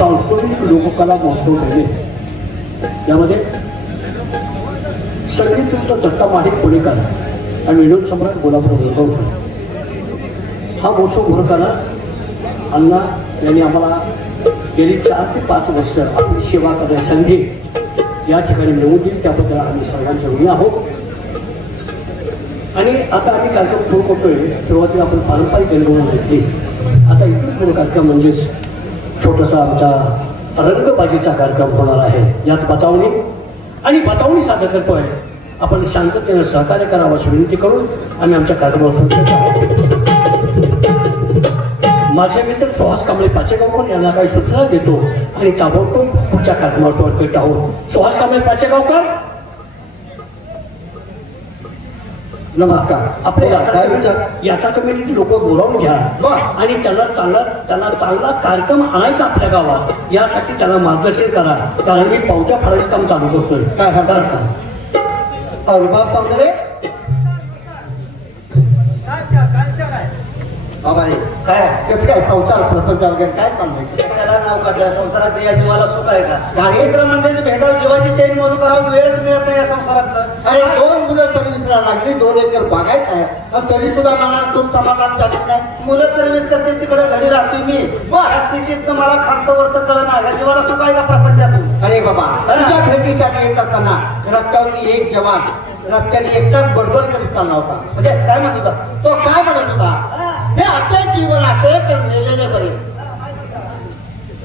सांस्कृतिक लोककला महोत्सव ठेवले। यामध्ये संगीत दत्ता माडिक पुणेकर आणि विनोद सम्राट गुलाबराव गोरगावकर हा महोत्सव भरताना अण्णा यांनी आम्हाला गेली 4 ते 5 वर्ष आपली सेवा करण्यास संधी या ठिकाणी मिळवून दिली, त्याबद्दल आम्ही सर्वांचे ऋणी आहोत। आणि आता आम्ही कार्यक्रम सुरू करतोय। सुरुवातीला आपण पारंपरिक रंगवून घेतली, आता इथून पुढे कार्यक्रम म्हणजेच छोटासा आमचा रंगबाजीचा कार्यक्रम होणार आहे। यात बतावणी आणि बतावणी सादर करतोय। आपण शांततेने सहकार्य करावं अशी विनंती करून आम्ही आमच्या कार्यक्रमाला सुरू करतो आहोत। माझे मित्र सुहास कांबळे पाचेगावकर यांना काही सूचना देतो आणि ताबडतोब पुढच्या कार्यक्रमाला सुरुवात करत आहोत। सुहास कांबळे पाचेगावकर, नमस्कार। आपल्या यात्रा कमिटीचे लोक बोलावून घ्या आणि त्यांना चांगला कार्यक्रम आणायचा आपल्या गावात, यासाठी त्यांना मार्गदर्शन करा, कारण मी पावत्या फाडायचं काम चालू करतोय। रुबाब चांगले काय त्याच काय संसार प्रपंच वगैरे काय चाललंय? कशाला नाव काढलं? संसारात या जीवाला सुख आहे का? कार्यक्रम म्हणजे भेटाव जीवाची चैन म्हणून करावं, वेळच मिळत नाही या संसारात। अरे 2 मुलं सर्व्हिसला लागली, 2 एकर बागायत आहे आणि तरी सुद्धा मला सुख समाधान चालत नाही। मुलं सर्व्हिस करते तिकडे घडी राहतोय मी, या स्थितीत मला खालतं वरतं कळलं नाही, या जीवाला सुख आहे का प्रपंचातून? अरे बाबा, तुझ्या भेटीसाठी येत असताना रस्त्यावरती एक जवान रस्त्याने एकटाच बडबड करीत चालला होता। म्हणजे काय म्हणत होता तो? काय म्हणत होता? हे असे जीवन आहे तर मेलेले बरे।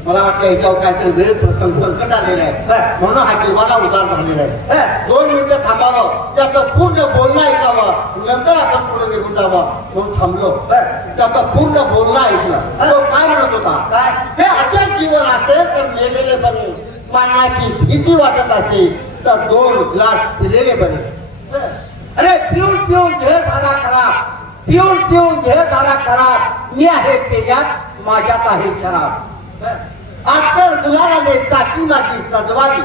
मला वाटलं याच्यावर काहीतरी वेळ प्रसंग संकट आलेलं आहे म्हणून हा जीवाला उदार झालेला आहे। 2 मिनिटं थांबावं, त्याचं पूर्ण बोलणं ऐकावं, नंतर आपण पुढे निघून जावं म्हणून थांबलो। त्याचं पूर्ण बोलणं ऐकलं। तो काय म्हणत होता? हे असे जीवन असेल तर मेलेले बरे, मरणाची भीती वाटत असेल तर 2 ग्लास पिलेले बरे। अरे पिऊन पिऊन देह झाला खराब, पिऊन पिऊन देह झाला खराब, मी आहे तेजात माझ्यात आहे शराब। आतर गुलालाने काठी माझी सजवावी,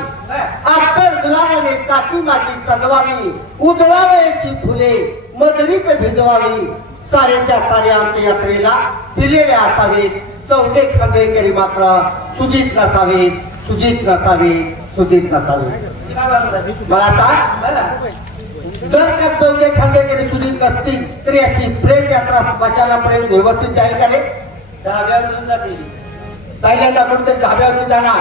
आतर गुलालाने काठी माझी सजवावी, उधळावयाची फुले मदरीत भिजवावी, साऱ्याच्या साऱ्या अंत्ययात्रेला पिलेले असावेत, चौघे खांदेकरी मात्र सुजीत नसावेत, सुजीत नसावेत, सुजीत नसावेत। मला सांग, जर का चौघे खांदेकरी सुजीत नसतील तर याची प्रेत यात्रा स्मशानापर्यंत व्यवस्थित जाईल का रे? ढाब्यावरून जातील, पहिल्यांदा कुठे ढाब्यावरती जाणार,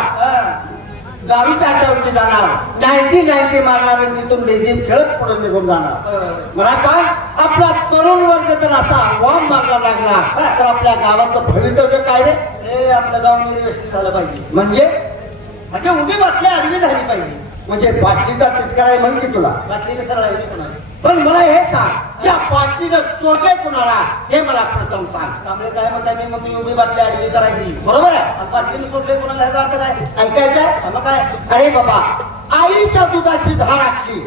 दारूच्या अड्ड्यावरती जाणार, 90 मारणार आणि तिथून लेझिम खेळत पुढे निघून जाणार। मला सांग, आपला तरुण वर्ग जर असा वाम मार्गाला लागला तर आपल्या गावाचं भवितव्य काय रे? हे आपलं गाव निर्व्यसनी झालं पाहिजे। म्हणजे उभी बाटली आडवी झाली पाहिजे। म्हणजे बाटलीचा तितकार आहे म्हण की तुला? बाटलीने सरळ आहे कोणा? पण मला हे सांग, या बाटलीनं चोरले कुणाला हे मला प्रथम सांग। कांबळे काय म्हणताय? मी मग उभी बाटली आडवी करायची, बरोबर आहे? बाटलीने सोडले कोणाला ह्याचा अर्थ काय ऐकायचं? मग काय? अरे बाबा, आईच्या दुधाची धार आटली,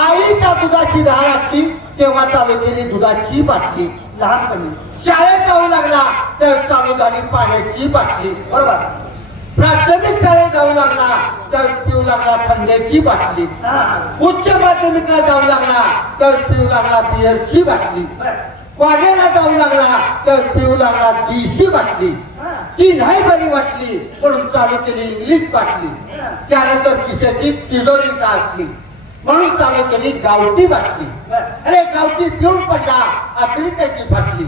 आईच्या दुधाची धार आटली तेव्हा चालू केली दुधाची बाटली। लहानपणी शाळेत जाऊ लागला तर चालू झाली पाण्याची बाटली, बरोबर? प्राथमिक शाळेत जाऊ लागला तर पिऊ लागला थंड्याची बाटली, उच्च माध्यमिकला जाऊ लागला तर पिऊ लागला बिअरची बाटली, कॉलेजला जाऊ लागला तर पिऊ लागला देशी बाटली, ती नाही बरी वाटली म्हणून चालू केली इंग्लिश बाटली, त्यानंतर खिशाची तिजोरी टाकली म्हणून चालू केली गावठी बाटली। अरे गावठी पिऊन पडला, आपली त्याची बाटली,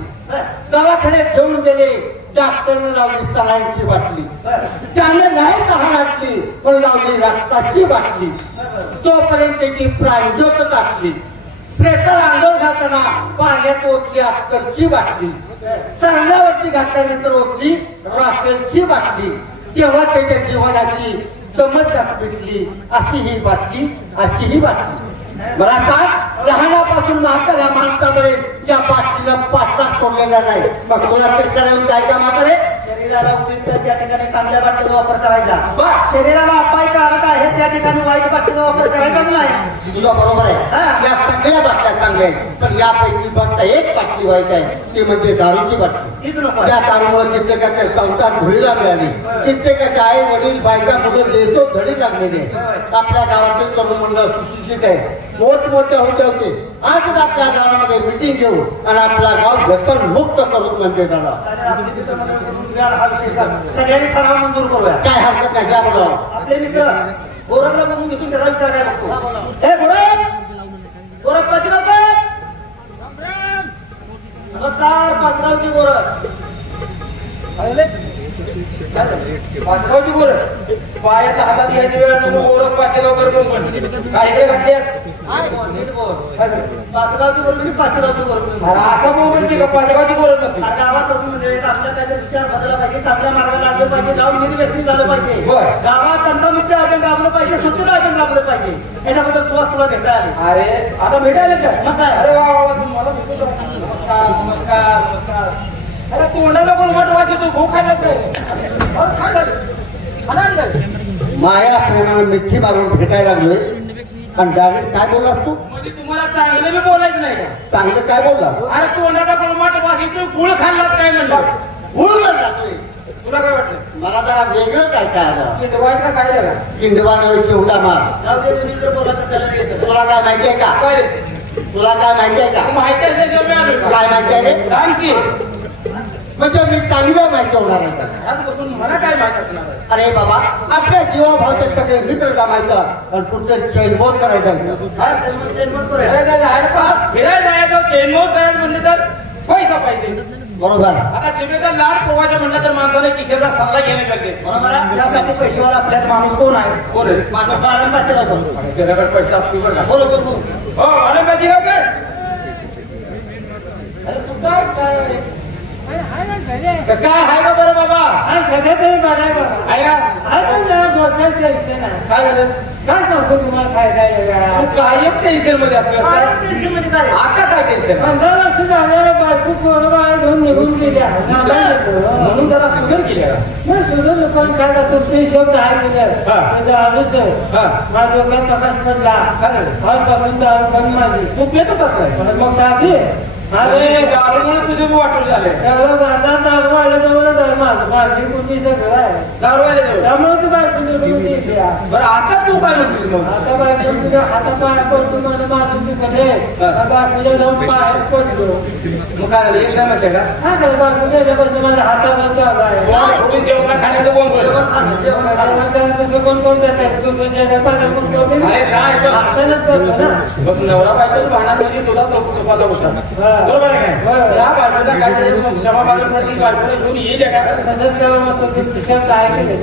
दवाखान्यात घेऊन गेले, डॉक्टरने लावली सलाईनची बाटली, त्याने नाही तहान आटली पण लावली रक्ताची बाटली, तोपर्यंत त्याची प्राणज्योत टाकली, प्रेताला आंघोळ घालताना पाण्यात ओतली अत्तरची बाटली, सरण्यावरती घातल्यानंतर ओतली रॉकेलची बाटली, तेव्हा त्याच्या जीवनाची समस्या मिटली। अशी ही बाटली, अशी ही बाटली। मला सांग, लहानापासून म्हाताऱ्या माणसापर्यंत या बाटलीनं पाठलाग सोडलेला नाही। मग तुला शेतकऱ्यावर काय का म्हातारे? शरीराला उपयुक्त त्या ठिकाणी चांगल्या बाटलीचा वापर करायचा, शरीराला अपायकारक आहे त्या ठिकाणी वाईट बाटलीचा वापर करायचाच नाही. तुझा बरोबर आहे. या सगळ्या बाटल्या चांगल्या आहेत, पण यापैकी फक्त एक बाटली वाईट आहे, ती म्हणजे दारूची बाटली. तीच नको. त्या दारूमुळे कित्येकाचे संसार धुळीला मिळाली, कित्येकाचे आई वडील बायका मुलं देतो धडी लागलेले. आपल्या गावातील तरुण मंडळ सुशिक्षित आहे, मोठमोठे होते. आजच आपल्या गावामध्ये मिटिंग घेऊ आणि आपला गाव व्यसन मुक्त करू म्हणजे दादा. आपले मित्र हा विषय सगळ्यांनी ठराव मंजूर करूया. काय हरकत नाही. त्या बोला आपले मित्र गोरखला बघून घेतून त्याचा विचार काय बघतो. हे गोरख पाचगावकर, नमस्कार. पाचगावची गोरख, पाचगावची गोरख पायाच्या हातात घ्यायची वेळ नको. गोरख पाचगावकर काय इकडे घातली पाचगावची गोरख मी पाचगावची गोरख. असं बोलते का पाचगावची गोरख नव्हती. गावात मंडळी आपल्या काहीतरी विचार बदलला पाहिजे, चांगल्या मार्गाला लागलं पाहिजे, गाव निर्व्यसनी झालं पाहिजे, गावात तंटामुक्त अभियान राबवलं पाहिजे, स्वच्छता अभियान राबवलं पाहिजे. याच्याबद्दल सुवास तुला भेटला आले. अरे आता भेटायला का मग काय. अरे वा मला भेटू शकतो. नमस्कार नमस्कार नमस्कार. अरे तोंडाला कोण वाट वाच तू भाऊ खायलाच नाही. माया प्रेमानं मिठी मारून भेटायला लागलोय आणि डायरेक्ट काय बोललास तू? म्हणजे तुम्हाला चांगलं बी बोलायचं नाही का? चांगलं काय बोलला? अरे तोंडाला कोण वाट वाच तू गुळ खाल्लाच काय म्हणलं? गुळ म्हणला तू. तुला काय वाटलं? मला जरा वेगळं काय काय आलं. चिंडवायचं का काय झाला? किंडवा नव्हे चिवडा मार. जाऊ दे, तुम्ही जर बोला तर त्याला येतं. तुला काय माहिती आहे का? काय रे? तुला काय माहिती आहे का? माहिती असल्याशिवाय मी आलो का? काय माहिती आहे रे? सांग की. म्हणजे मी चांगलं माहिती होणार आहे का? घरात बसून मला काय माहित असणार आहे? अरे बाबा, आपल्या जीवाभावचे सगळे मित्र जमायचं आणि कुठे चैनमोड करायचं. अरे काय आहे पा, फिरायला जायचं चैनमोज करायचं म्हणलं तर पैसा पाहिजे. बरोबर. आता जिभेचा लाड पोवायचं म्हणलं तर माणसाने किशेचा सल्ला घेणं गरजेचं. बरोबर आहे. त्यासाठी पैसेवाला आपल्यात माणूस कोण आहे? कोण आहे? बाळन पाचगावकर. त्याच्याकडे पैसा असतो बरं का? बोलो बोल बोल. हो बाळन पाचगावकर. अरे तू काय कसं काय आहे का बरं बाबा? सध्या तरी बरं आहे बाबा. आहे का? आहे पण जरा डोक्याचं टेन्शन आहे. काय झालं? काय सांगतो तुम्हाला काय काय तू कायम टेन्शन मध्ये असतो. टेन्शन मध्ये काय? आता काय टेन्शन? 15 वर्ष झाले बायको पोरं बाळा घेऊन निघून गेल्या. म्हणून जरा सुधर केल्या. मग सुधरलं पण काय का तुमचे हिशोब काय केलं त्याचं आलोच माझ्या डोक्यात प्रकाश पडला. आजपासून दारू बंद माझी. तू पेत होतास काय? मग साधी अरे दारूमुळे तुझे वाटून झाले. सगळं गातात दारू वाढलं तर माझी कुठली सगळं आहे. दारू आले त्यामुळे ती बायको निघून गेली. बरं आता तू काय म्हणतोस मग? आता बायको तुझ्या हातापाय पडतो मला माझं तू कडे बायकोच्या जाऊन बाहेर पडलो. मग काय झालं? एक काय म्हणते का? काय झालं बायकोच्या ह्याच्यापासून माझ्या हातावर चालू आहे. तुम्ही जेवण खाण्याचं कोण बोलतो? तसं कोण कोण देतात तू तुझ्या पाण्यात कोण करतो अरे काय हातानेच करतो ना. मग नवरा बायकोच भांडण म्हणजे तुझा तुपाचा उठा. बरोबर आहे काय? त्या बायकोला काय क्षमा मागण्यासाठी बायकोला घेऊन येईल का? तसंच करा मग तो शब्द आहे केले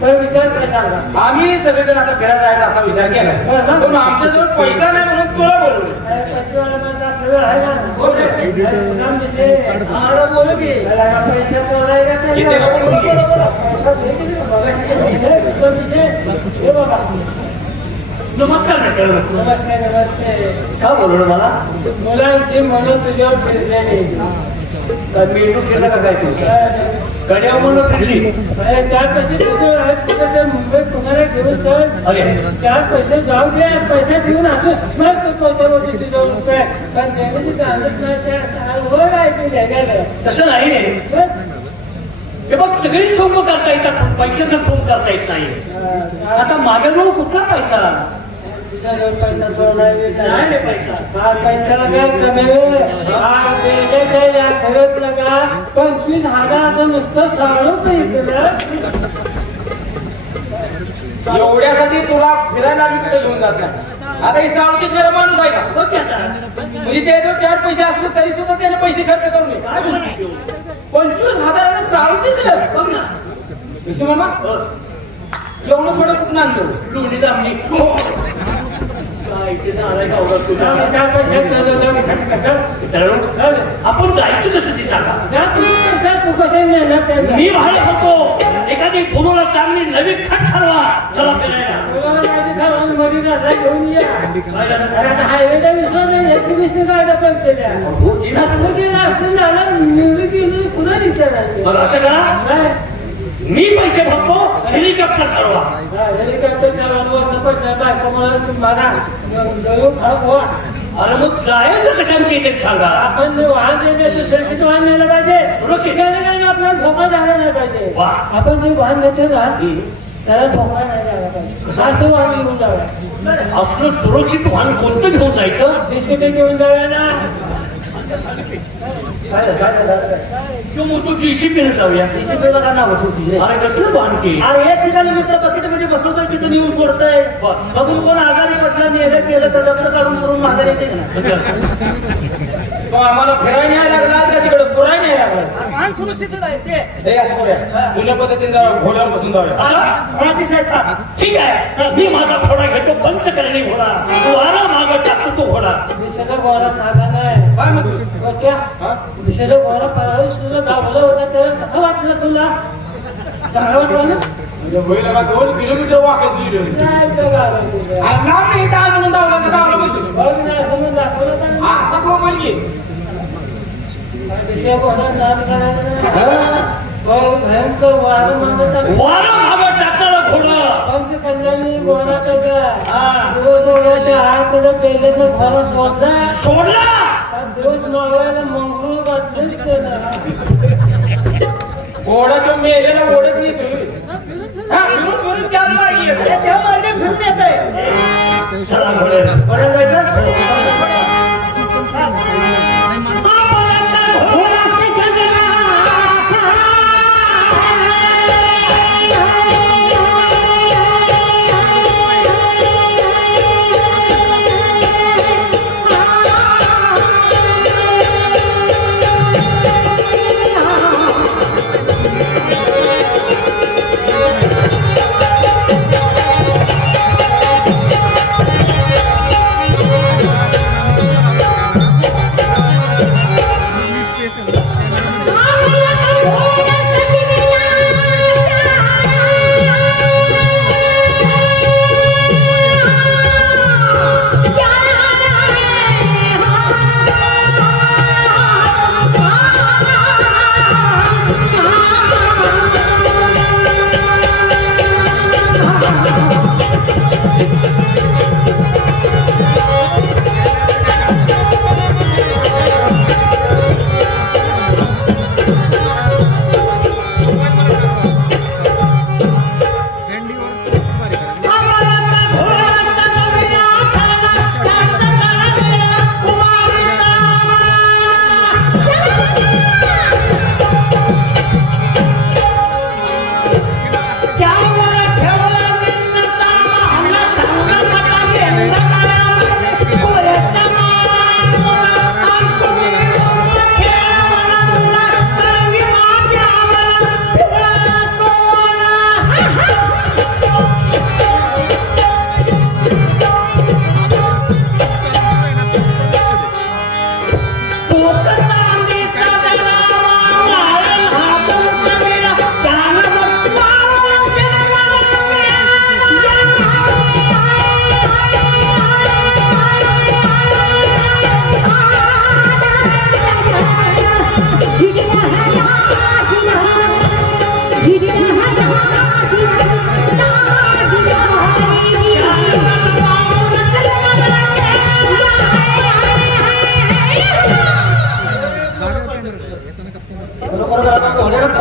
पण विचार काय सांगा. आम्ही सगळेजण आता फिरायला जायचा असा विचार केला, पण आमच्याजवळ पैसा नाही म्हणून तुला बोलवलं. पैसेवाला माझा आपल्यावर आहे ना. सुनाम दिसे बोलू की पैसा तोडाय का किती लोक बोलू? पैसा हे बाबा. नमस्कार मित्रांनो. नमस्ते नमस्ते. का बोलवलं मला? मुलांची म्हणून तुझ्यावर फिरलेली. मेंदू फिरला का काय तुमचा? गड्यावर म्हणून फिरली. 4 पैसे तुझे आहेत कुठे ते मुंबई पुण्याला घेऊन चल. अरे 4 पैसे जाऊ दे. पैसे घेऊन असू मग तू कोणत्या तुझं रुपये पण देण्याची चालत नाही. वर आहे तू द्यायला. तसं नाही रे. हे बघ सगळीच सोंग करता येतात पण पैशाचं सोंग करता येत नाही. आता माझ्याजवळ कुठला पैसा? तुझ्याजवळ पैसा थोडा नाही रे पैसा. हा पैशाला काय कमी या ठरत लगा 25,000 नुसतं साळून एवढ्यासाठी तुला फिरायला आम्ही तिकडे घेऊन जात नाही. आता ही सावळकीच मेरा माणूस आहे का? बघ की आता. म्हणजे त्याच्यावर 4 पैसे असले तरी सुद्धा त्याने पैसे खर्च करू नये. काय बोलतो? 25,000 सावळकीच बघ ना. विषय मामा एवढं थोडं कुठं आणलं? लोणी दामणी. आपण जायचं कसं ती सांगा. तू कसं मेहनत मी भाडं करतो. एखादी बोलवला चांगली नवी खट ठरवा. चला फिरायला. घेऊन या. हायवेचा विश्वास नाही. 120 गाड्या पण केल्या. झालं निवडी केली पुन्हा विचारायचं. मग असं करा मी पैसे भरतो हेलिकॉप्टर चालवा हेलिकॉप्टर चालवणार नको बायको मला तुम्हाला अरे मग जायचं कशाने ते सांगा आपण जे वाहन देतो सुरक्षित वाहन नेलं पाहिजे सुरक्षित आपल्याला धोका झाला नाही पाहिजे आपण जे वाहन देतो ना त्याला धोका नाही झाला पाहिजे असं वाहन घेऊन जाऊया असलं सुरक्षित वाहन कोणतं घेऊन जायचं जेसीबी घेऊन जाऊया ना जेसीबीने जाऊया जेसीबीला का नाव होती अरे कसलं वाहन की अरे एक ठिकाणी मित्र बकेटमध्ये बसवतोय तिथे नेऊन सोडतोय बघून कोण आजारी पडलं नेलं केलं तर डबल काढून करून माघारी येते तो आम्हाला फिरायला नाही लागला का तिकडे पुराय नाही लागला वाहन सुरक्षित आहे ते असं करूया जुन्या पद्धतीने जाऊया घोड्यावर बसून जाऊया ठीक आहे मी माझा घोडा घेतो पंच करणे घोडा वारा मागं टाकतो तो घोडा दिशेला घोडा साधा नाही काय म्हणतो दिशेला घोडा पळावून सुद्धा दाबला होता तेव्हा कसं वाटलं तुला चांगलं वाटलं ना होईल का 2 किलोमीटर वाकत गेलो लांब नाही इथं आणून दावला का दावला म्हणतो असं मोबाईल घे दिशा घोडा नाद करायला भयंकर वारं मागं टाकणारा घोडा पंच कल्याणी घोडा दिवस ओढ्याच्या आतमध्ये पहिल्यांदा घोडा सोडला दिवस नव्याला मंगळूर घातलीच केला घोडा तो मेलेला ओढत नाही तुम्ही त्या मार्गे फिरून येत आहे चला घोड्या जायचं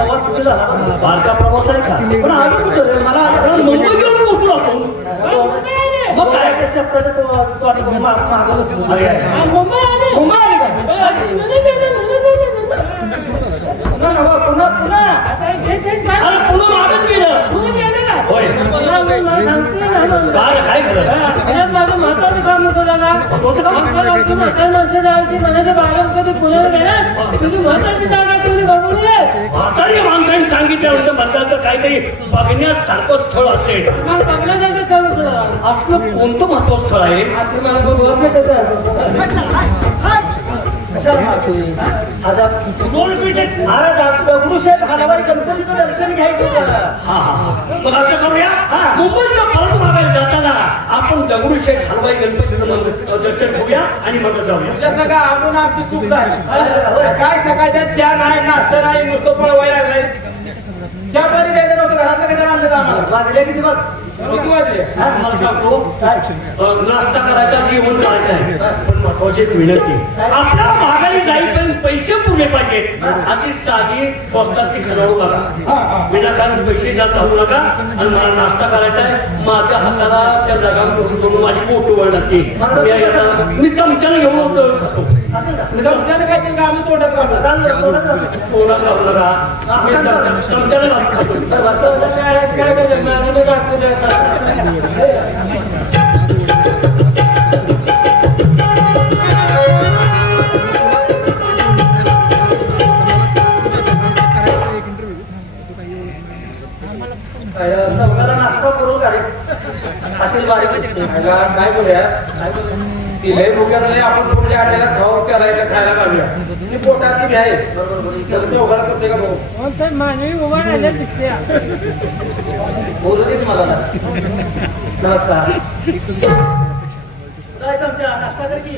बारका प्रवास आहे का पण आलो कुठं रे? मला मुंबई घेऊन मोकळू आपण मग काय मागं बसलो. अरे मुंबई आली मुंबई आली का? पुन्हा पुन्हा अरे पुन्हा मागच गेलं होय काय खरं माझं म्हातारं काम होतं दादा माणसं जायची म्हणायचं बाहेर कधी पुण्याला गेला तुझी म्हातारची जागा तुम्ही बघून ये म्हातारी माणसांनी सांगितल्यानंतर म्हटलं तर काहीतरी बघण्यासारखं स्थळ असेल मग बघण्यासारखं स्थळ होतं असलं कोणतं महत्व स्थळ आहे आता मला बघू भेटत दगडूशेठ हलवाई गणपतीचं दर्शन घ्यायचं होतं. हा मग असं करूया मुंबईचा फरक मागायला जाताना आपण दगडूशेठ हलवाई गणपतीचं दर्शन घेऊया आणि मग जाऊया तुझ्या सगळं आपण आमची चूक झाली काय सकाळच्या चहा नाही नाश्ता नाही नुसतं पळवायला लागलाय चहा बरी द्यायचं वाजले आम्हाला वाजले किती बघ किती वाजले मला सांगतो नाश्ता करायचा जेवण करायचं आहे पण महत्वाची एक विनंती आपल्याला महागाई जाईल पण पैसे पुरले पाहिजेत अशी साधी स्वस्तातली घडवू नका विनाकारण पैसे जात राहू नका आणि मला नाश्ता करायचा आहे माझ्या हाताला त्या जागा करून माझी पोट वर लागते मी चमच्याला घेऊन खातो चमच्याने काय ते आम्ही तोंडात काढतो तोंडात घालू नका मी चमच्याला घालून खातो चौघाला नाश्ता करू का रे असेल बारीक काय बोलूया ती लय भुक्याचं नाही आपण पुढल्या आठ्याला खाऊ करायला खायला लागूया ती पोटात किती आहे चौघाला करते का भाऊ मानवी उभा राहिल्या दिसते बोलू दे मला नमस्कार काय चमचा नाश्ता कर की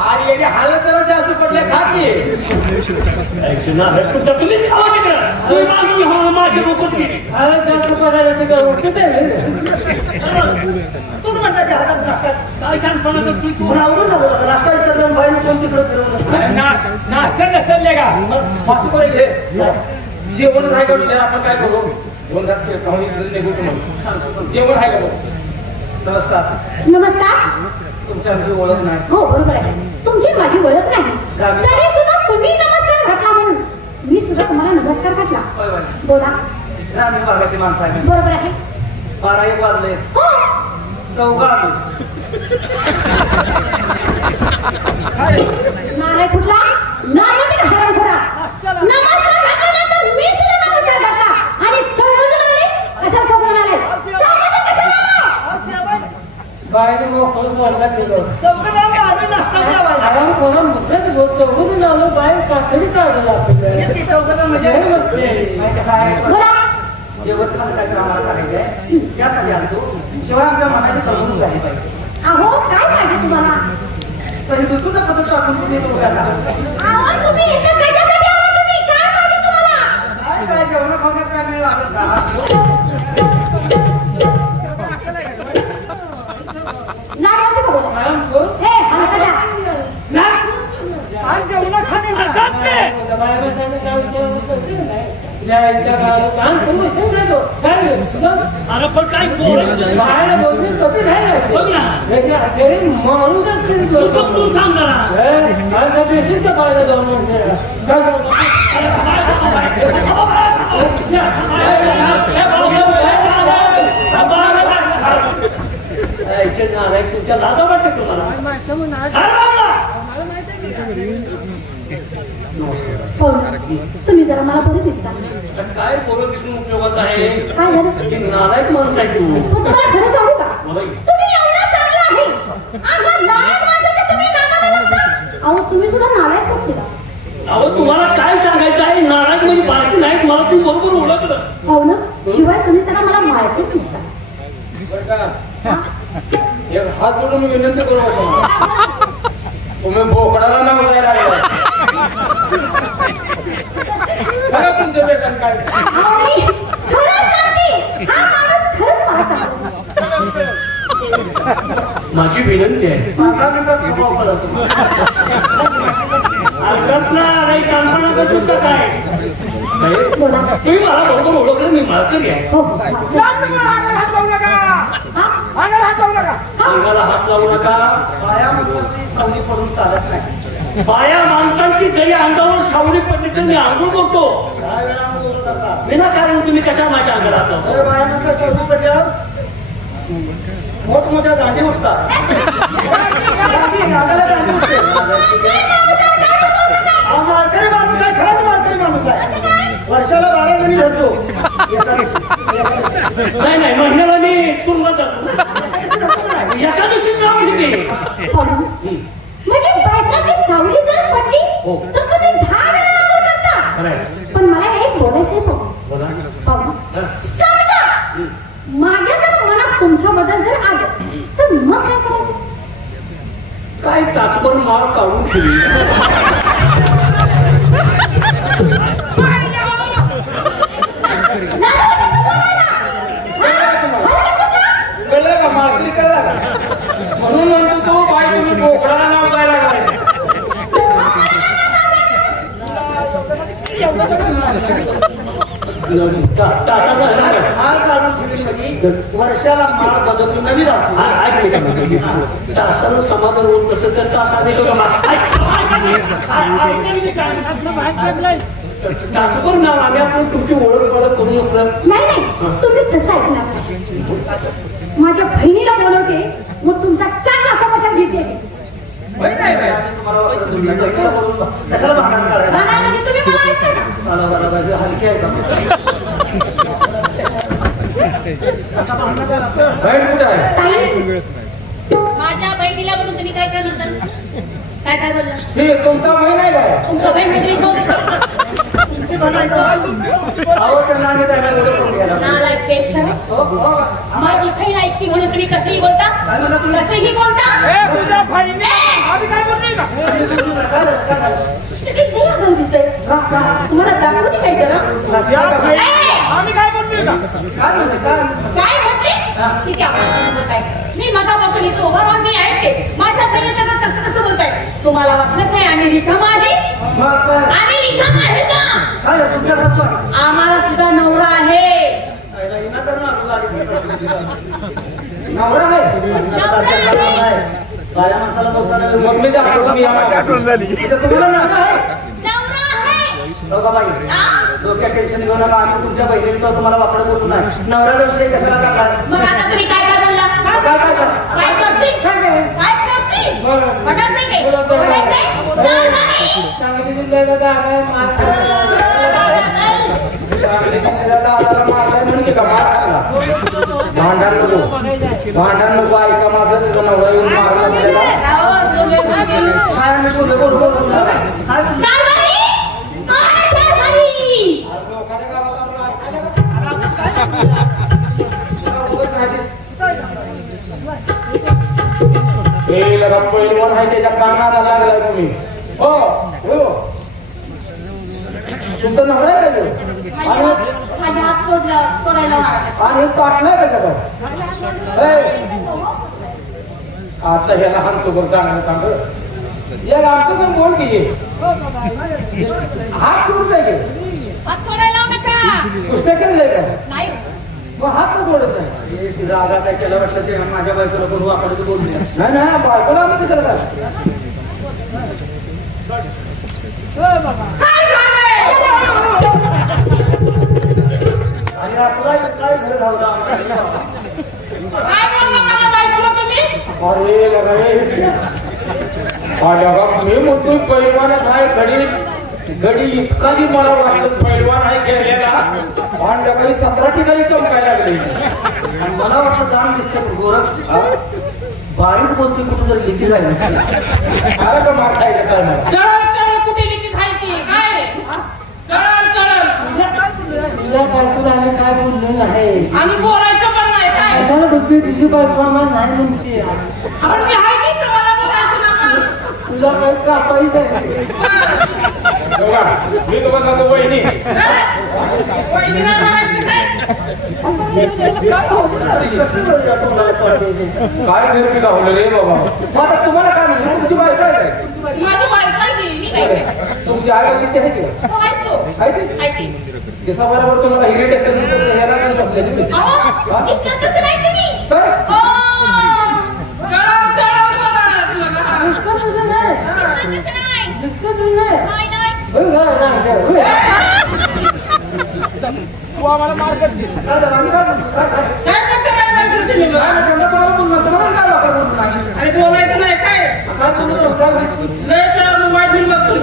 आणि हालत जरा जास्त पडले खा की तुम्हीच खावा तिकडं माझी बोकच गेली हालत जास्त पडायला ते काय उठत तूच म्हणता की हातात नाश्ता काय सांगपणा मला आवडून झालं नाश्ता विचारलं बाईने कोण तिकडं नाश्ता नसले का सासू करे जेवण आहे का विचार आपण काय करू दोन तास निघू तुम्हाला जेवण आहे का नमस्कार नमस्कार तुमची आमची ओळख नाही हो बरोबर आहे तुमची माझी ओळख नाही तरी सुद्धा तुम्ही नमस्कार घातला म्हणून मी सुद्धा तुम्हाला नमस्कार घातला होय होय बोला ग्रामीण भागाची माणसं आहे बरोबर आहे 12-1 वाजले हो चौघा नाराय कुठला नाराय हरामखोरा नमस्कार घातल्यानंतर मी सुद्धा नमस्कार घातला आणि चौघजण आले कशा चौघजण आले चौघजण कशाला बाहेर मोकळं सोडला गेलो चौघजण आले नाश्ता जेवायला आराम करून मुद्दाच चौघजण आलो बाहेर कातडी काढलं आपल्याला किती चौघजण म्हणजे लय मस्ती आहे. माहिती कसं आहे बोला जेवण खाणं काहीतरी आम्हाला करायचंय त्यासाठी आलतो शिवाय आमच्या मनाची चौघजण झाली पाहिजे अहो काय पाहिजे तुम्हाला तरी बिलकुलचा पद्धत टाकून तुम्ही चौघाला अहो तुम्ही इथे कशासाठी आला तुम्ही काय पाहिजे तुम्हाला काय जेवण खाण्यात काय मिळ लागत का नारायण का बोला आराम करू हे हलकटा काय जेवण खाणे बाहेर बसायचं काय विचार करते नाही जायच्या गावाला काम सुरू असेल ना तो काय सुद्धा अरे पण काय बाहेर बोलते कधी नाही बघ ना मारून तू सांग जरा पेशीचं पाहिजे जाऊन म्हणते तुमच्या लाजा वाटते तुम्हाला हो तुम्ही जरा मला बरे दिसता काय बोलत दिसून उपयोगाचं आहे काय झालं नालायक माणूस आहे तू पण तुम्हाला खरं सांगू का बोला. तुम्ही एवढा चांगला आहे आणि नालायक माणसाच्या तुम्ही नादाला लागता अहो तुम्ही सुद्धा नालायक पक्षीला अहो तुम्हाला काय सांगायचं आहे नालायक म्हणजे बारकी नाही मला तू बरोबर ओळखलं हो ना शिवाय तुम्ही त्यांना मला मारकून दिसता हात जोडून विनंती करू तुम्ही बोकडाला नाव जायला तुमचं बेतन काय अहो, मी खरंच सांगते हा माणूस खरंच मला चांगला दिसतो. माझी विनंती आहे 5 मिनिटात स्वभाव कळत नाही सांगणं कसं का काय बोला तुम्ही मला बरोबर ओळखलं मी माळकरी आहे हो अंगाला हात लावू नका बाया माणसाची सावली पडून चालत नाही बाया माणसांची जरी अंगावर सावली पडली तर मी आंघोळ करतो 10 वेळा बोलून करतात विनाकारण तुम्ही कशा माझ्या अंगाला हात लावता? अरे बाया माणसा सावली पडल्यावर मोठमोठ्या दांडी उठतात अंगाला दांडी उठते हा माळकरी माणूस आहे खरंच माळकरी माणूस आहे वर्षाला 12 जणी धरतो नाही महिन्याला मी तुरुंगात जातो एका दिवशी लावली मी हो ना? म्हणजे बायकाची सावली जर पडली हो. तर तुम्ही 10 वेळा आंघोळ करता खरंय. पण मला एक बोलायचंय बघ बोला. बाबा, समजा माझ्या जर मनात तुमच्याबद्दल जर आलं तर मग काय करायचं काय तासभर माळ काढून ठेवली तासाचा माळ काढून ठेवीमध्ये वर्षाला माळ बदलून नवी राहतो. ऐक नाही का तासानं समाधान होत नसेल तर तास आधी तो तासभर नाव आम्ही आपण तुमची ओळख पडत करू शकतो. नाही तुम्ही तसं ऐकणार. माझ्या बहिणीला बोलवते मग तुमचा चांगला समाचार घेते. कशाला भांडण करायचं? म्हणजे तुम्ही मला ऐकताय का? हलकी आहे का? माझ्या बहिणीला बोलून तुम्ही काय काय म्हणता? काय बोलला? तुमचा बहीण आहे काय? तुमचा बहीण मैत्रीण बोलते. माझी बहीण ऐकती म्हणून तुम्ही कसंही बोलता. कसंही बोलता. तुम्हाला दाखवते काय जरा काय म्हणते मी मगापासून इथं उभा राहून मी ऐकते. माझ्या बहिणीचं कसं कसं बोलताय. तुम्हाला वाटलं नाही आम्ही रिकाम आहे? आम्ही रिकाम आहे का? आम्हाला सुद्धा नवरा आहे. नवरा आहे. बाया माणसाला बोलताना मग मी जातो. तुम्हाला नवरा आहे. नवरा आहे. बघा बाई डोक्यात टेन्शन घेऊ नका. आम्ही तुमच्या बहिणीला तुम्हाला वापरत बोलू नाही. नवऱ्याचा विषय कशाला टाकला? मग आता तुम्ही काय काय बोललास? काय काय कर काय करते? काय करतेस? बघत नाही काय? बघत नाही? चल बाई. दादाला मारलाय म्हणजे का मार खाल्ला. भांडण नको ऐका माझं. तुझं नवरा येऊन मारला आपल्याला. काय आम्ही बोलू काय पहिलवान आहे त्याच्या कानाला लागलाय तुम्ही. हो हो तुमचं नवरा आहे का? हात सोडायला आणि काटलाय का सगळं? आता ह्याला हाणतो बघ चांगलं चांगलं. या आमचं जर बोल की हात सोडून जाय हात सोडायला नका. पुस्तक केलं का? नाही मग हात का सोडत नाही? रागा काय केलं वाटलं ते माझ्या बायकोला बोलू आपण बोलू नाही नाही बायकोला आम्ही त्याला आणि आपला काय घर घावला अरे लगा मी म्हणतो पैलवान आहे. घडी इतका जी मला वाटलं पैलवान आहे खेळलेला. आणि काही 17 ठिकाणी चमकायला लागले. आणि मला वाटलं दाम दिसतं गोरख बारीक बोलतोय कुठं तरी लिखी जाईल. मला का मार खायचं काय मला कुठे लिखी खायची काय काय बोललेलं आहे आणि बोलायचं पण नाही काय कशाला बोलते. तुझी बायको आम्हाला नाही म्हणते. आपण मी आहे की तुम्हाला बोलायचं ना. तुला काय कापायचं आहे? मी तुम्हाला सांगतो वहिनी काय निर्मी गावलं रे बाबा. आता तुम्हाला काय म्हणलं तुमची बायको आहे काय? तुमची आई किती आहे की दिसा बरोबर तुम्हाला हिरे टेकन आम्हाला मार करते. आणि बोलायचं नाही काय वाईट बिल बघतो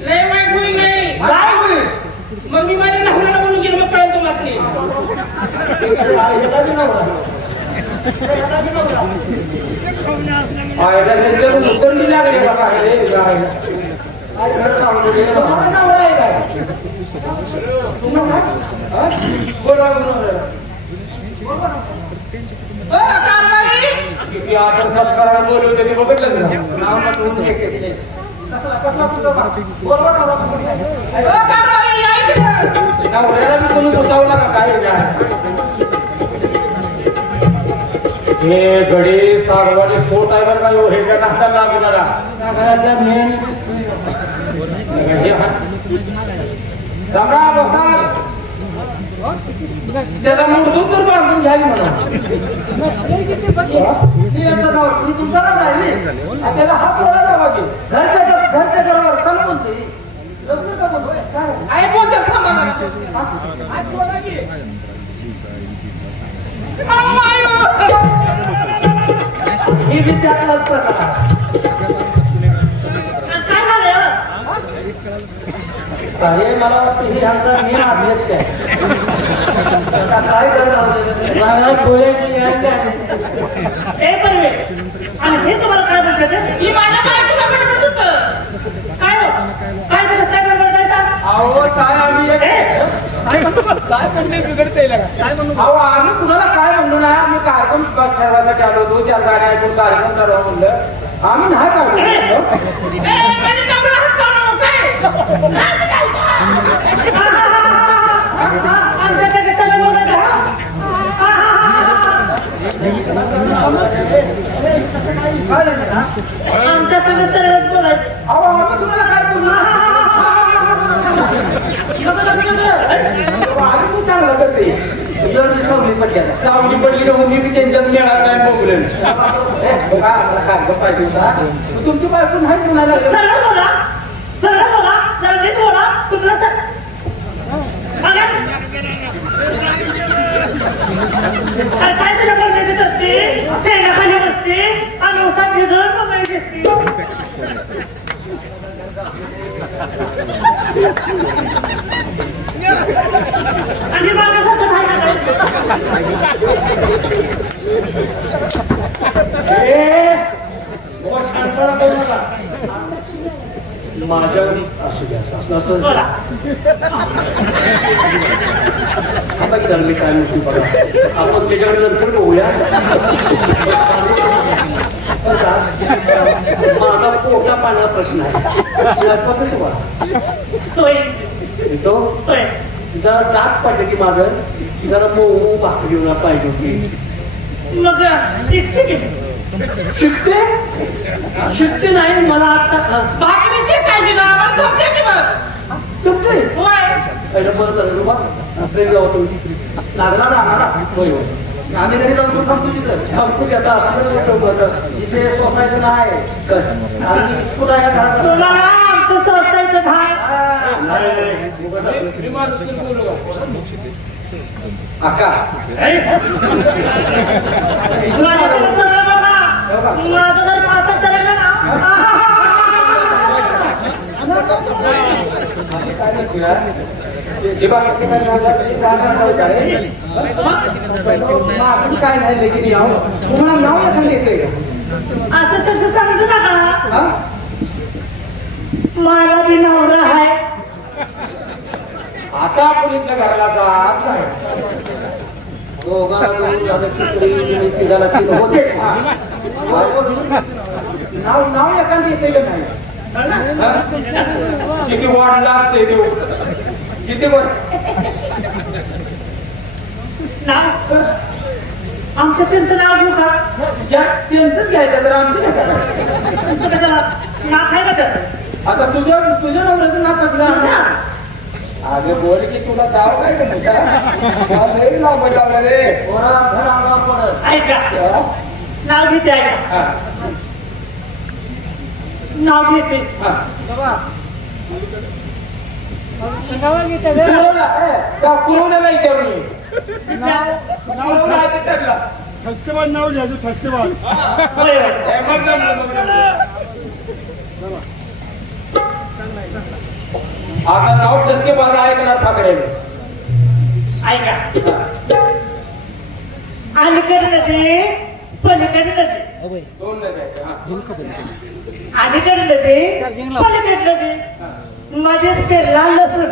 लय वाईट होईल नाही. मग मी माझ्या नवऱ्याला बोलून गेलो मग कळेल तुम्हाला. उतरली लागली बाबा. किती आचार सत्काराला बोलवते ते बघितलंच ना. नवऱ्याला बी कोणी बोलावं लागा काय हे गडी सागवाडी सोट आहे बरं का हे जण हाताला लागणारा सागरातला मेन दिसतोय त्याचा मूर्तूच तर बांधून घ्यावी मला तुमचा नाव आहे त्याला हात जोडायला पाहिजे घरच्या घरावर सण बोलतोय लग्न का बोलतोय काय बोलतात थांबा ही विद्यार्थ्यालाच प्रकार काय झालं अरे मला वाटतं हे आमचा मेन अध्यक्ष आहे काय करणार मला डोळ्याची याद आहे. आणि हे तुम्हाला काय बोलतात ही माझ्या बायकोला बडबडत होतं. काय हो काय दिवस काय बडबडायचा अहो काय आम्ही काय म्हणणे बिघडते अहो आम्ही कुणाला काय म्हणलो ना आम्ही कार्यक्रम ठरवायसाठी आलो 2-4 गाड्या ऐकून कार्यक्रम करावा म्हणलं आम्ही नाही काय माझ्या नवऱ्याला हात लावू नको, काय? आमच्या सगळं सरळच बोलायचं अहो आम्ही कुणाला काय बोललो आम्ही चांगलं करते सावली पडली का मी त्यांच्यात मिळाला नाही बोगले बघा आम्हाला कार्यक्रम पाहिजे होता तुमची बायको नाही कुणाला सरळ बोला जरा नीट बोला तुम्हाला काय तुला बोलण्याची असते शेणाखाली बसते आणि उसात घेऊन बघायची दिसते आणि माझ्यासारखं माझ्या असू द्या आता की चालली काय नव्हती बघा आपण त्याच्याकडे नंतर बघूया माझा पोटा पाण्याचा प्रश्न आहे स्वयंपाक तो जरा दाट पडले की माझं जरा मऊ भाकरी होणार पाहिजे होती मग शिकते नाही मला आता भाकरी शिकायची ना आम्हाला जमते की मग तुमचे होय बरं झालं बा प्रेम जावं तुम्ही लागला आम्हाला होय होय आम्ही घरी जाऊन थांबतो तिथं थांबतो की आता असलं इथे सोसायचं नाही काय आणि स्कूल आहे घरात आमचं सोसायचं भाग अक्का माझं जर माता सरळ ना काय नाही तुम्हाला नाव सांगितलं असं तसं समजू नका मला बी नवरा आहे आता आपण इथल्या घराला जात नाही तिघाला तीन होते नाव एखादी येते नाही किती वाढला असते देऊ किती वाढ नाव आमचं त्यांचं नाव घेऊ का त्यांचंच घ्यायचं तर आमचं नाव आहे का त्याचं असं तुझ्या नवऱ्याचं नाव कसलं अरे बोल की तुला दाव काय नाव बजावलं रे घर अंगावर पडत ऐका नाव घेते ऐका नाव घेते कुणाला विचारून ठसकेबाज नाव घ्यायचं ठसकेबाज आता नाव ठसके बाजा ऐकणार ठाकरे ऐका अलीकडे नदी पलीकडे नदी दोन नद्या अलीकडे नदी पलीकडे नदी मध्येच पेरला लसूण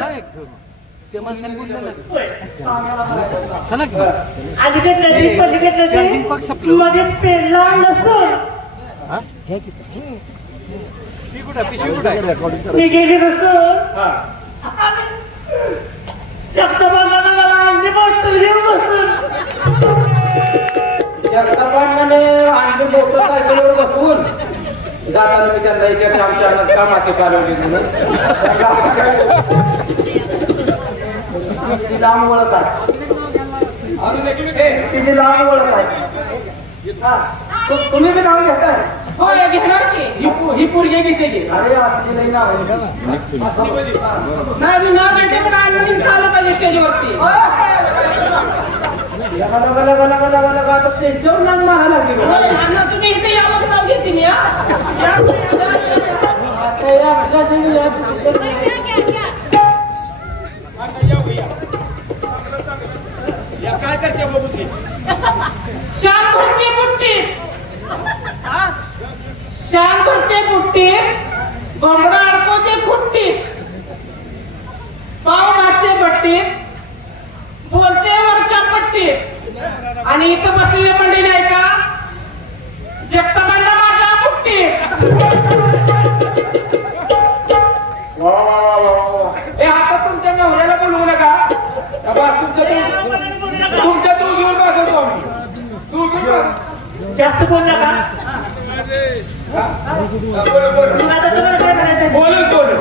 अलीकडे नदी पलीकडे नदी मध्येच पेरला लसूण मी गेली बसून मला आणली बसून जगतापांनाने आणली मोटरसायकलवर बसवून जाताना मी त्यांना विचारले आमच्या अनात का माती कालवली म्हणून. तिची लांब ओळख आहे, तिची लांब ओळख आहे. तुम्ही बी नाव घेताय? हो घेणार की ही पोरगी घेते की. अरे असली नाही नाव नाही मी नाव घेते पण आणलं आलं पाहिजे स्टेजवरती. तुम्ही इथे यावं नाव घेते मी. काय करते बाबूजी? शान भरते बुट्टीत, शान भरते बुट्टीत, बंबडा अडकवते फुट्टीत, पाव घासते भट्टीत, बोलते वरच्या पट्टीत. आणि इथं बसलेले मंडळी आहे का जगताबांना माझ्या बुट्टीत. हे आता तुमच्या नवऱ्याला बोलवू नका. तुमच्या तू घेऊन बघतो आम्ही. तू घेऊन जास्त बोल नका. बोलून बोलून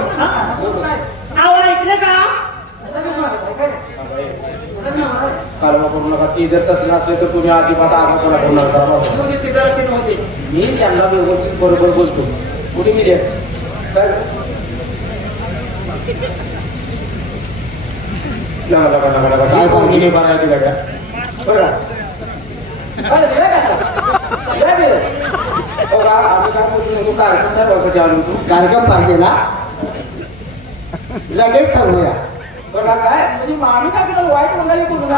आवाज ऐकलं का? कालवा करू नका. ती जर तसं नसेल तर तुम्ही अजिबात आम्हाला बोलणार. मी त्यांना व्यवस्थित बरोबर बोलतो. कुठे मी काय पाहुणे बनायची बेटा बघा कार्यक्रम पाहिजे ना लगेच ठरवूया. बघा काय म्हणजे आम्ही काय केलं वाईट मंडळी करून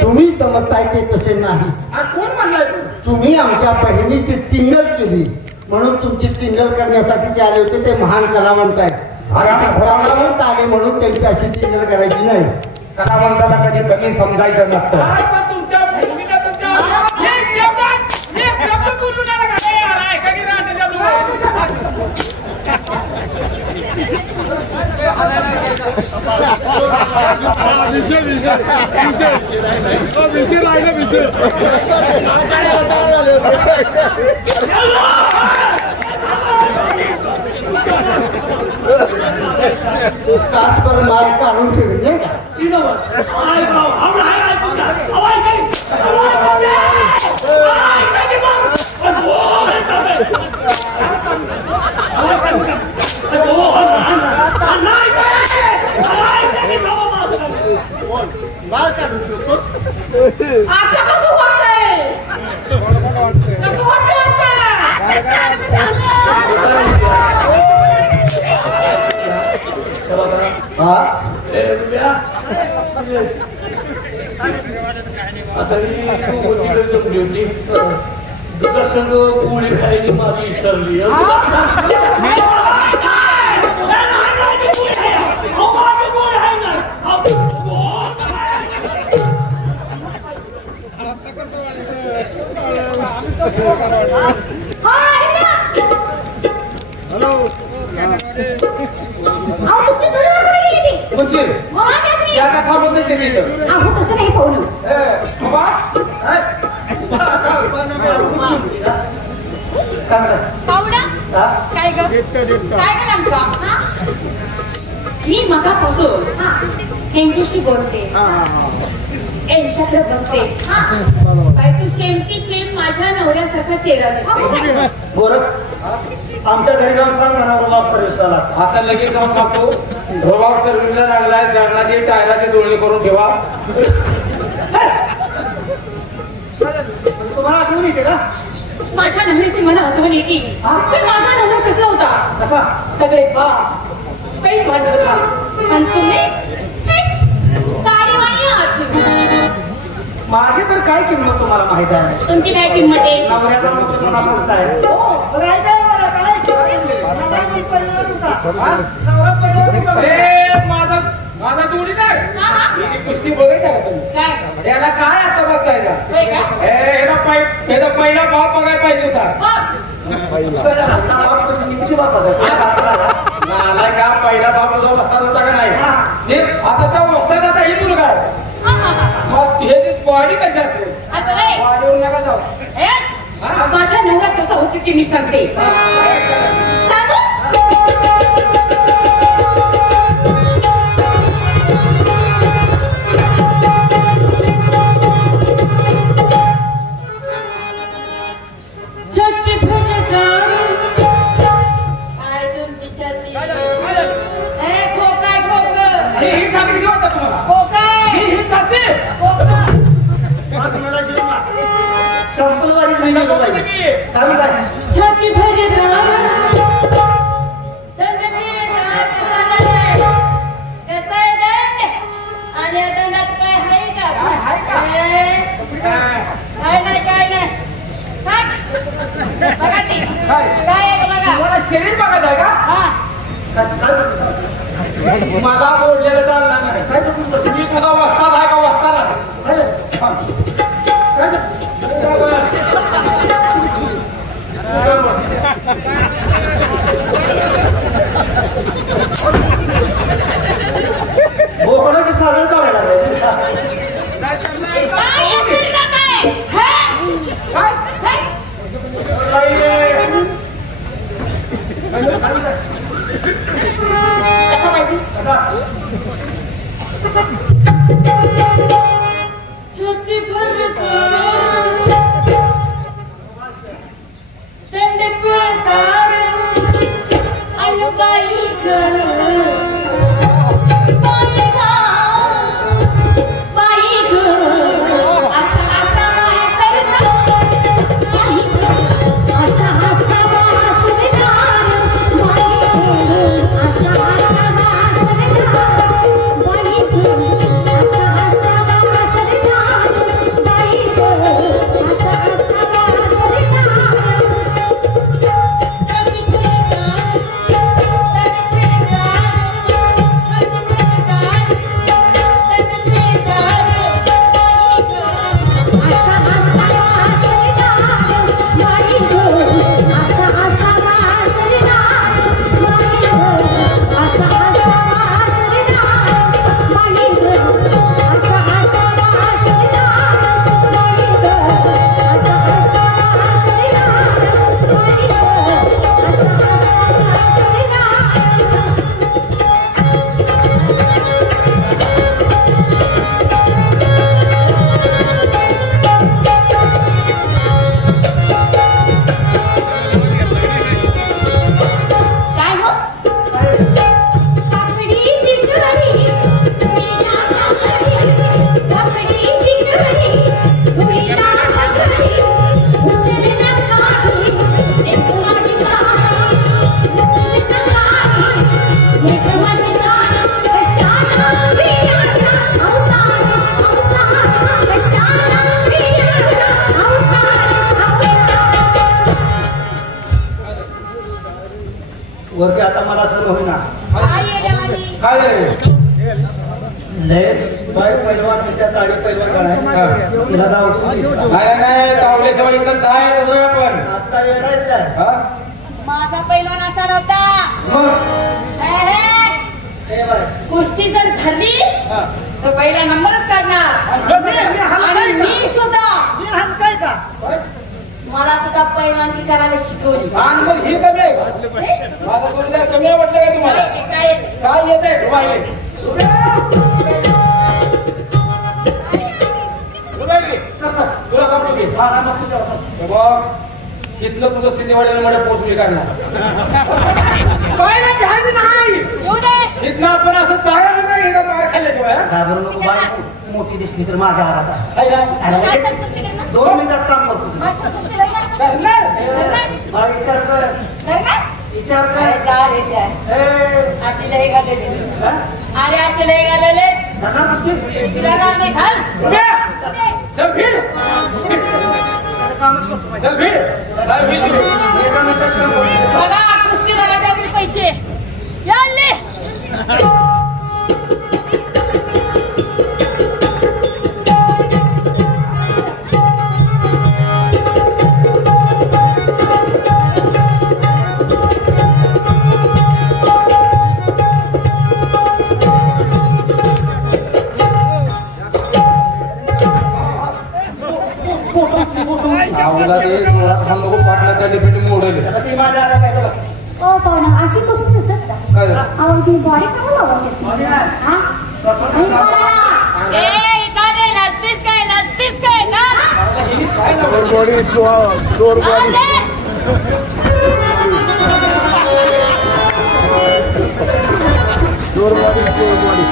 तुम्ही समजताय ते तसे नाही. कोण म्हणलाय? तुम्ही आमच्या बहिणीची टिंगल केली म्हणून तुमची टिंगल करण्यासाठी ते आले होते. ते महान कलावंत आहेत. कलावंत आले म्हणून त्यांची अशी टिंगल करायची नाही. कलावंताला कधी कमी समजायचं नसतं. तासभर माळ काढून ठेवली नाही का? माळ काढून ठेवतो. आता कसं होतंय? कसं होतंय आता तुला संग पोळी खायची माझी सरली. तसं नाही पाहुणं. काय ग? काय ग नेमका? मी मगापासून यांच्याशी बोलते यांच्याकडे बघते काय तू सेम की सेम माझ्या नवऱ्यासारखा चेहरा दिसते. गोरख आमच्या घरी जाऊन सांग म्हणा रोबाब सर्व्हिसला. आता लगेच जाऊन सांगतो. रोबाब सर्व्हिसला लागलाय. जगण्याची टायराची जोडणी करून ठेवा. तुम्हाला आठवण येते का माझ्या नवऱ्याची मला आठवण येते. पण माझा नवरा कसला होता? कसा सगळे बास काही भांड होता पण तुम्ही गाडीवाणी आहात. माझी तर काय किंमत तुम्हाला माहित आहे. तुमची काय किंमत आहे? नवऱ्याचा मोठा कोणा सांगताय. हो काय काय मला काय माझा जोडी नाही. हा, हा. मी ती कुस्ती बघायला का तुम्ही? काय याला काय आता बघतायचा? होय का? याचा पहिला बाप बघायला पाहिजे होता. किती बापाचा नाला का पहिला बाप जो वस्ताद होता का नाही ते आता तो वस्ताद आता ही मुलगा आहे. हा, हा, हा. मग हे बॉडी कशी असेल? असं नाही. बॉडीवर नका जाऊ. हेच. माझा नवरा कसा होता की मी सांगते. सांगू? छाती भर आणि दंडात काय आहे का? काय नाही काय नाही. बघा ती काय आहे बघा. मला शरीर बघायचं आहे का? हा मला बोललेलं चालणार नाही. तुम्ही तुझा वस्ताद आहे का? वस्ताद आहे. बोकडाची सारळ काढायला काय या शरीरात आहे? कसं पाहिजे? छाती भर दंड प्रकार अनुबाई वरती आता मला सर्व होईना. काय लय बाय पैलवान त्या गाडी पैलवान काढाय तिला जाऊ. नाही तावलेश्वर इकडंच आहे तसं आपण आता येणार काय माझा पैलवान असा नव्हता. कुस्ती जर ठरली तर पहिला नंबरच काढणार. आणि मी सुद्धा मला सुद्धा पैलवानकी करायला शिकवली. मग ही कमी आहे का? माझा कमी वाटलं का तुम्हाला? काय काय येत आहे? घे तुला करतो घे बघ तिथलं तुझं सिनेवाडीला मध्ये पोचली करणार काय ना घ्यायचं नाही इथनं आपण असं जायला नाही हे बाहेर खाल्ल्याशिवाय घाबरू नको बाय मोठी दिसली तर माझ्या आरात 2 मिनिटात काम करतो विचार कर विचार कर असे लय घालले अरे असे लय घालले तिला रात्री घाल चल भीड चल भीड बघा कुस्ती करायचे पैसे याले अशी कुस्ती होतात का अवघी बॉडी का लावतेस लसपीस काय का बॉडी चोर बॉडी चोर बॉडी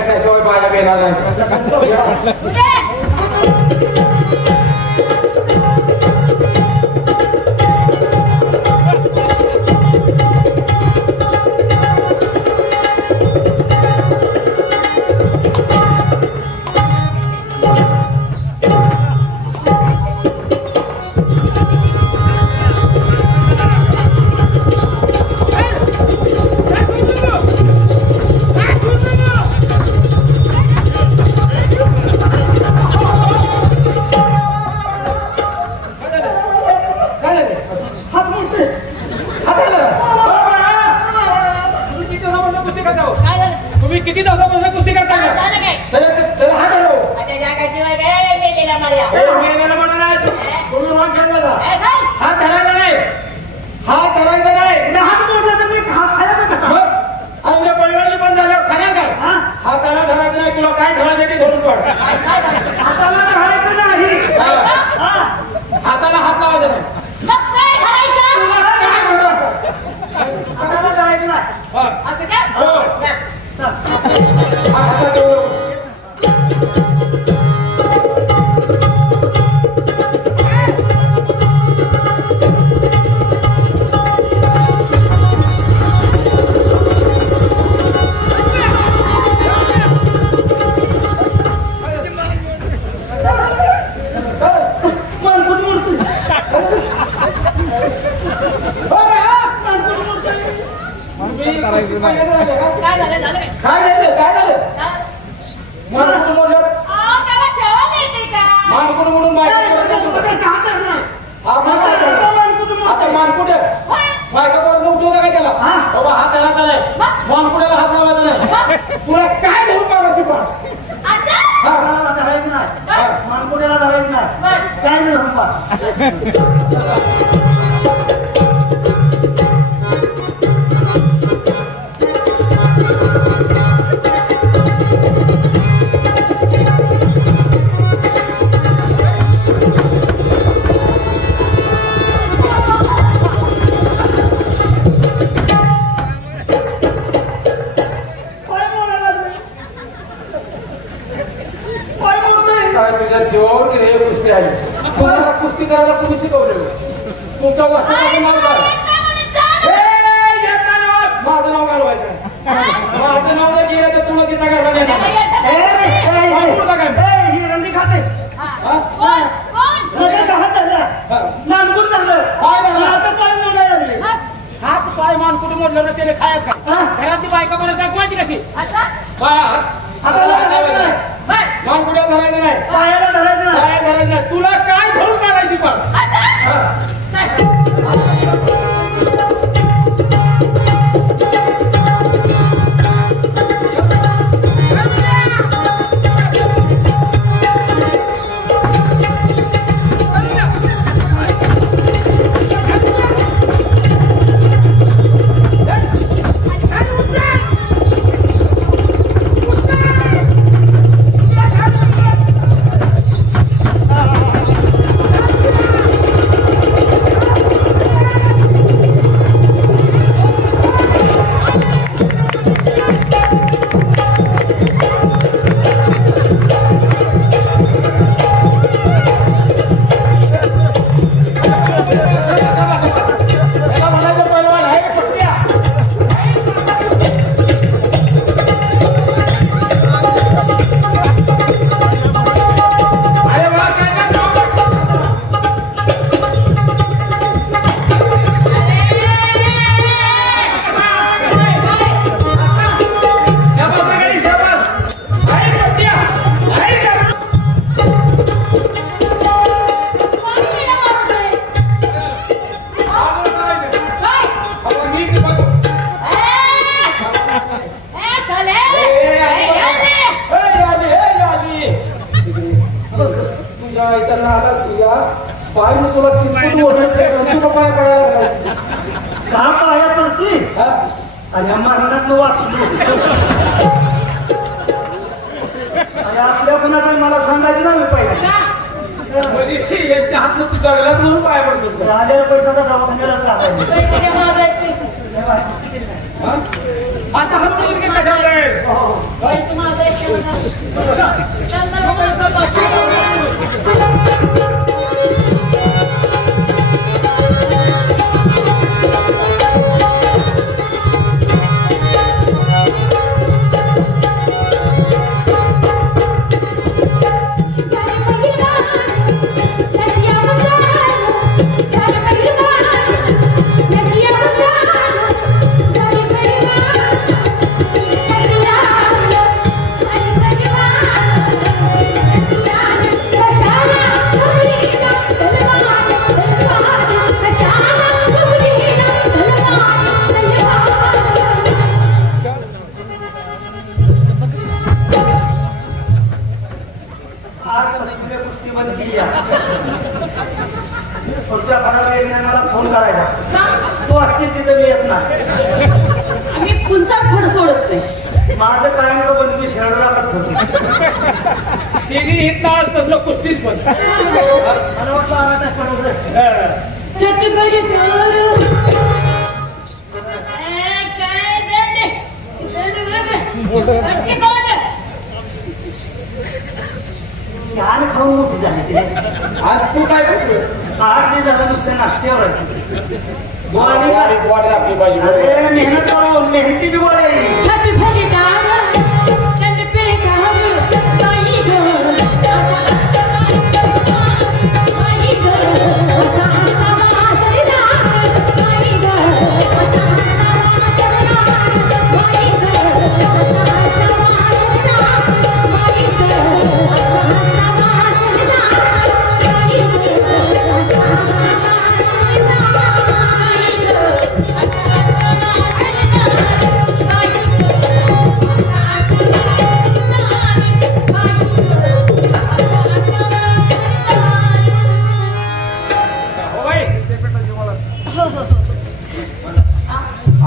त्याशिवाय पाहायला मिळणार नाही किती दिवसापासून कुस्ती करता हात धरायचा नाही हात धरायचा नाही हात मोडला तर मी हात खायचा कसा आणि परिवार पण झाल्यावर खाणार काय हाताला धरायचं नाही तुला काय धरायचं ते धरून पड हाताला धरायचं नाही हाताला हात लावायचा नाही हाताला धरायचं नाही असं काय तुला काय धरून पाडा तू पण हाताला धरायचं नाही मानकुड्याला धरायचं नाही काय नाही धरून पाड जेव्हा की नाही कुस्ती आली तुम्हाला कुस्ती करायला कुणी शिकवलं तुमच्या वस्त्राचं नाव काय माझं नाव घालवायचं माझं नाव जर गेलं तर तुला तिथं घालवायला ही रंडी खाते हात धरला मानकुड धरलं आता पाय मोडायला लागले हात पाय मानकुट मोडलं ना त्याने खायत का घरातली बायका बरं दाखवायची कशी हाताला धरायचं नाही मानकुड्याला धरायचं नाही पायाला धरायचं नाही काय धरायचं नाही तुला काय धरून काढायची पण तुला पाय तुला चिंतून ओढत तुला पाय पडायला लागला. का पाया पडतोय हा? आणि मरणात वाचलो आणि असल्या कुणाचं मला सांगायचं ना मी पहिला म्हणजे यांच्या हातनं तू जगला म्हणून पाय पडतो. राहिलेला पैसा तर दवाखान्यालाच लागायचा. पैसे द्या मला पैसे. हा? आता हात नाही घेतला जाऊन पैसे मागायचे मला. पुढच्या फडाला मला फोन करायचा. तू असतील तिथे मी येत नाही. मी पुंचाच फड सोडत नाही. माझं कायमचं बंद मी शरण राखत होतो. तिघी हित आज तसलं कुस्तीच बंद. मला वाटलं आला नाही पडवलं. छत्रपती काय दंड घाण खाऊन मोठी झाली तिने. आज तू काय करतोस? 8 दिवस झालं नुसते नाश्त्यावर आहे. बॉडी आपली पाहिजे. अरे मेहनत करू मेहनतीची गोळी आहे. छत्रपती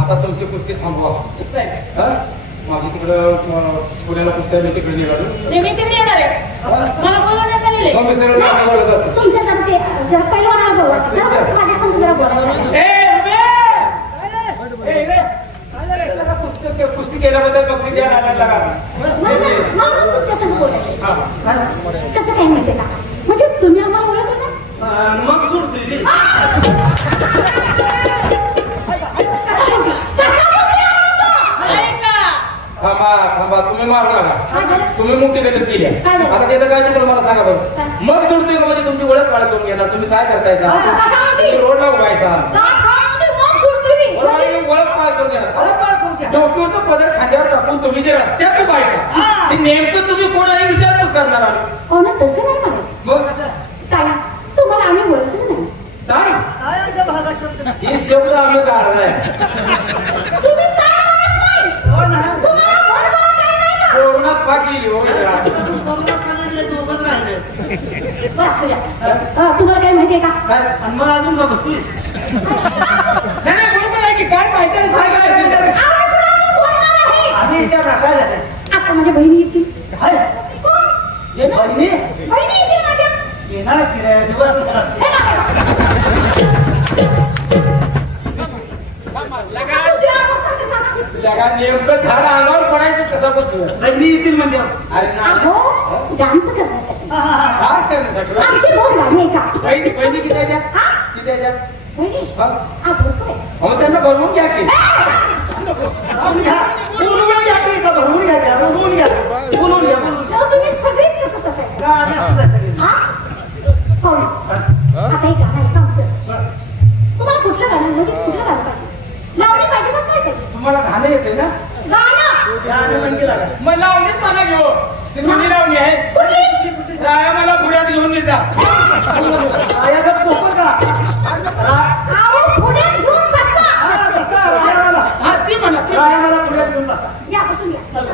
आता तुमची कुस्ती थांबवा. माझी तिकडं पुण्याला कुस्त्या मी तिकडे निघालो. मी तिकडे येणार आहे. मला बोलवण्यात आलेले. मग मी सरळ नाशिकला जातो. तुमच्या तर ते जरा पहिलवानाला बोलवा. जरा माझ्या संग जरा बोलायचं. कुस्ती केल्याबद्दल बक्षीस द्यायला आणायला लागा. मला तुमच्या संग बोलायचं. कसं काय माहितीये का म्हणजे तुम्ही आम्हाला ओळखलं ना. मग सोडतोय मी. थांबा तुम्ही मारू नका. तुम्ही मोठी गणित केली. काय झालं? आता त्याचं काय चुकलं मला सांगा बरं. काय? मग सोडतोय का म्हणजे तुमची ओळख काढ करून घेणार. तुम्ही काय करतायचा रोडला उभायचा ओळख काढ करून घेणार. डोक्यावरचं पदर खांद्यावर टाकून तुम्ही जे रस्त्यात उभायचा ते नेमकं तुम्ही कोणाला विचारपूस करणार आम्ही. हो ना तसं नाही म्हणायचं. मग कसं ताई तुम्हाला आम्ही ओळखलं नाही. ताई काय आमच्या भागात शब्द नाही. हे शब्द आम्ही काढलाय. तुम्ही ताई म्हणत नाही. हो ना. तुम्हाला फोन काय नाही का. कोरोनात पाक गेली हो. कोरोनात सगळे दोघंच राहिले. बरं असू द्या. तुम्हाला काय माहितीये का काय आणि मग अजून का बसतोय. नाही बरोबर आहे की काय माहिती आहे आम्ही पुढे अजून बोलणार आहे. आम्ही विचार काय झालं. आता माझ्या बहिणी येतील. हाय हो. बहिणी बहिणी येतील माझ्या. येणारच की रे दिवस असते. हे बघा. जगा नेमकं झाड अंगावर पडायचं कसं बघतो. बहिणी येतील म्हणजे अरे ना अहो डान्स करण्यासाठी काय करण्यासाठी आमची 2 गाणी आहे का. बहिणी किती आहे त्या? हा? किती आहे त्या? बहिणी हा? भरपूर आहे. मग त्यांना भरवून घ्या की. बोलून घ्या की का भरवून घ्या. बोलून घ्या. बोलून घ्या. तेव्हा तुम्ही सगळेच कसं तसायचं. का आम्ही असंच आहे सगळे. हा? हो ना. आता एक गाणं आहे का आमचं. तुम्हाला कुठलं गाणं म्हणजे कुठलं गाणं पाहिजे. लावणी पाहिजे का काय पाहिजे. तुम्हाला घाणं येते ना. गाणं या आणि म्हणजे लागा. मग लावणीच मला घेऊ. ती जुनी लावणी आहे. कुठली. राया मला पुण्यात घेऊन येता. आया का पोपट का. अहो पुण्यात घेऊन बसा. बसा राया मला. हा ती म्हणा. राया मला पुण्यात घेऊन बसा. या बसून या. चला.